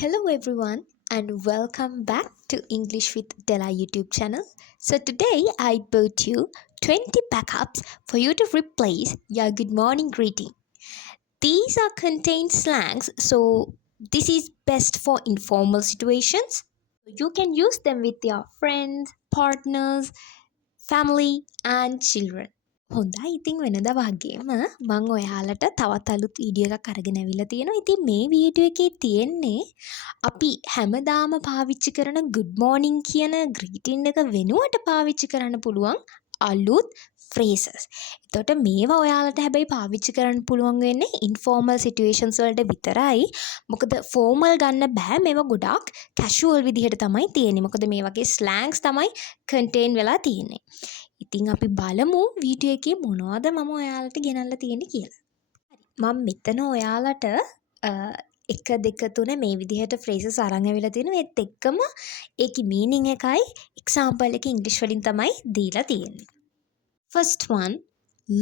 Hello everyone and welcome back to English with Della YouTube channel. So today I brought you 20 backups for you to replace your good morning greeting. These are contained slangs, so this is best for informal situations. You can use them with your friends, partners, family and children. හොඳයි ඉතින් වෙනද වගේම මං ඔයාලට තවත් අලුත් video එකක් අරගෙන ඇවිල්ලා තියෙනවා. ඉතින් මේ වීඩියෝ එකේ තියෙන්නේ අපි හැමදාම පාවිච්චි කරන good morning කියන greeting එක වෙනුවට පාවිච්චි කරන්න පුළුවන් අලුත් phrases. එතකොට මේවා ඔයාලට හැබැයි පාවිච්චි කරන්න පුළුවන් වෙන්නේ informal situations වලට විතරයි. මොකද formal ගන්න බෑ. මේවා ගොඩාක් casual විදිහට තමයි තියෙන්නේ. මොකද මේ වගේ slangs තමයි contain වෙලා තියෙන්නේ. ඉතින් අපි බලමු වීඩියෝ එකේ මොනවද මම ඔයාලට ගෙනල්ලා තියෙන්නේ කියලා. මම මෙතන ඔයාලට 1 2 3 මේ විදිහට phrases අරන් ඇවිල්ලා තියෙනවා. ඒත් එක්කම ඒකේ meaning එකයි example එක ඉංග්‍රීසි වලින් තමයි දීලා තියෙන්නේ. First one,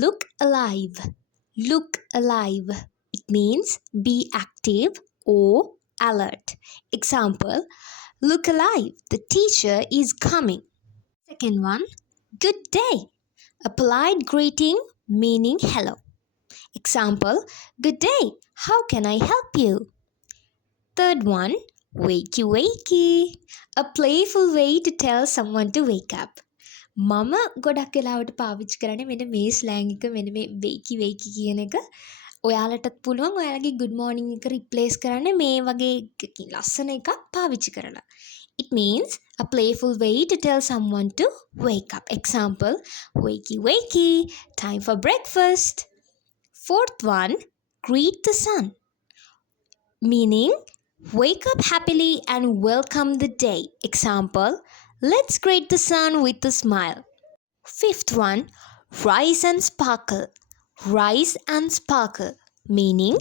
look alive. Look alive. It means be active or alert. Example, look alive. The teacher is coming. Second one, good day. A polite greeting meaning hello. Example, good day. How can I help you? Third one, wakey wakey. A playful way to tell someone to wake up. මම ගොඩක් වෙලාවට පාවිච්චි කරන්නේ මෙන්න මේ ස්ලෑන් එක මෙන්න මේ wakey wakey කියන එක. ඔයාලටත් පුළුවන් ඔයාලගේ good morning එක replace කරන්න මේ වගේ ලස්සන එකක් පාවිච්චි කරලා. It means a playful way to tell someone to wake up. Example, wakey wakey, time for breakfast. Fourth one, greet the sun. Meaning, wake up happily and welcome the day. Example, let's greet the sun with a smile. Fifth one, rise and sparkle. Rise and sparkle. Meaning,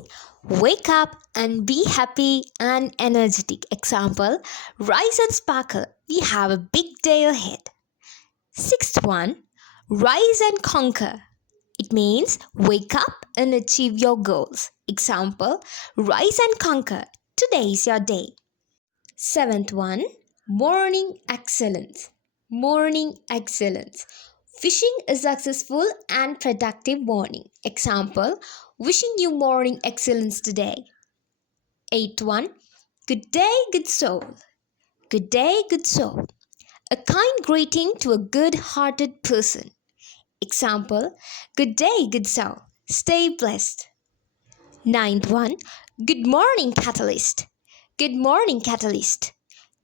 wake up and be happy and energetic. Example, rise and sparkle. We have a big day ahead. Sixth one, rise and conquer. It means wake up and achieve your goals. Example, rise and conquer. Today is your day. Seventh one, morning excellence. Morning excellence. Wishing a successful and productive morning. Example, wishing you morning excellence today. Eighth one, good day, good soul. Good day, good soul. A kind greeting to a good-hearted person. Example, good day, good soul. Stay blessed. Ninth one, good morning, catalyst. Good morning, catalyst.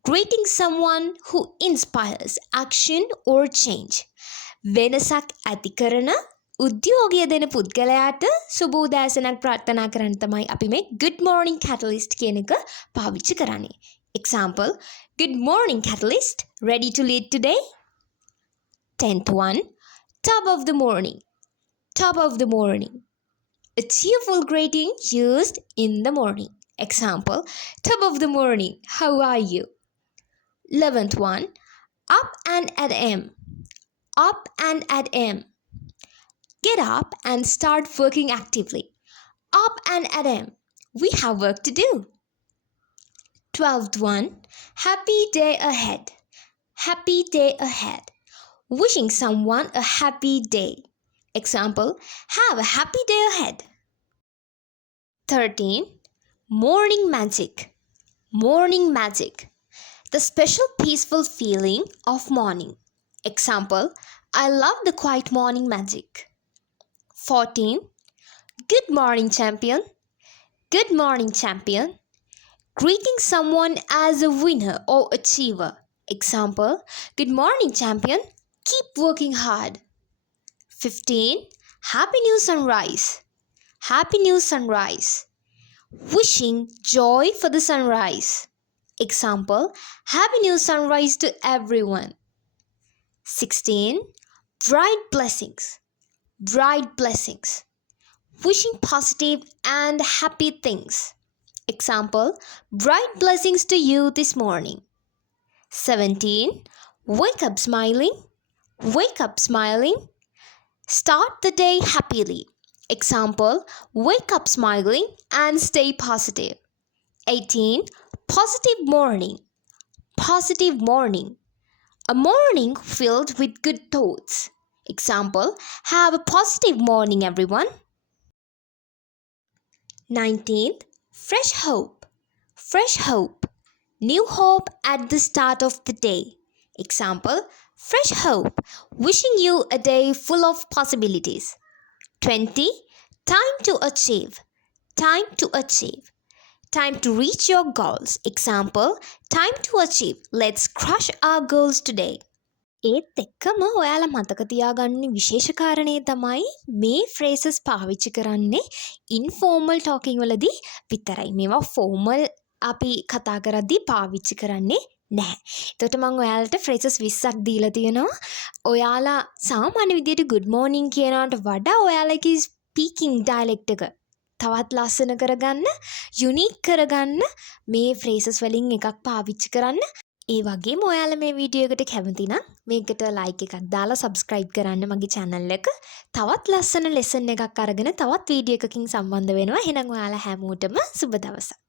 Greeting someone who inspires action or change. වෙනසක් ඇති කරන උද්‍යෝගය දෙන පුද්ගලයාට සුබ උදෑසනක් ප්‍රාර්ථනා කරන්න තමයි අපි මේ good morning catalyst කියන එක පාවිච්චි කරන්නේ. Example, good morning catalyst, ready to lead today? 10th one, top of the morning. Top of the morning. A cheerful greeting used in the morning. Example, top of the morning, how are you? 11th one, up and at M. Up and at M. Get up and start working actively. Up and at M. We have work to do. 12th one, happy day ahead. Happy day ahead. Wishing someone a happy day. Example, have a happy day ahead. 13, morning magic. Morning magic. The special peaceful feeling of morning. Example, I love the quiet morning magic. 14, good morning champion. Good morning champion. Greeting someone as a winner or achiever. Example, good morning champion. Keep working hard. 15, happy new sunrise. Happy new sunrise. Wishing joy for the sunrise. Example, happy new sunrise to everyone. 16, bright blessings. Bright blessings. Wishing positive and happy things. Example, bright blessings to you this morning. 17, wake up smiling. Wake up smiling. Start the day happily. Example, wake up smiling and stay positive. 18, Positive morning. Positive morning. A morning filled with good thoughts. Example, have a positive morning, everyone. 19th, fresh hope. Fresh hope. New hope at the start of the day. Example, fresh hope. Wishing you a day full of possibilities. 20, time to achieve. Time to achieve. Time to reach your goals. Example, time to achieve. Let's crush our goals today. ඒත් එක්කම ඔයාලා මතක තියාගන්න විශේෂ කාරණේ තමයි මේ phrases පාවිච්චි කරන්නේ informal talking වලදී විතරයි. මේවා formal අපි කතා කරද්දී පාවිච්චි කරන්නේ නැහැ. එතකොට මම ඔයාලට phrases 20ක් දීලා තියෙනවා. ඔයාලා සාමාන්‍ය විදියට good morning කියනවට වඩා ඔයාලගේ speaking dialect එක තවත් ලස්සන කරගන්න, unique කරගන්න මේ phrases වලින් එකක් පාවිච්චි කරන්න. ඒ වගේම ඔයාලා මේ වීඩියෝ එකට කැමති නම් මේකට like එකක් දාලා subscribe කරන්න මගේ channel එක. තවත් ලස්සන lesson එකක් අරගෙන තවත් වීඩියෝ එකකින් සම්බන්ධ වෙනවා. එහෙනම් ඔයාලා හැමෝටම සුබ දවසක්.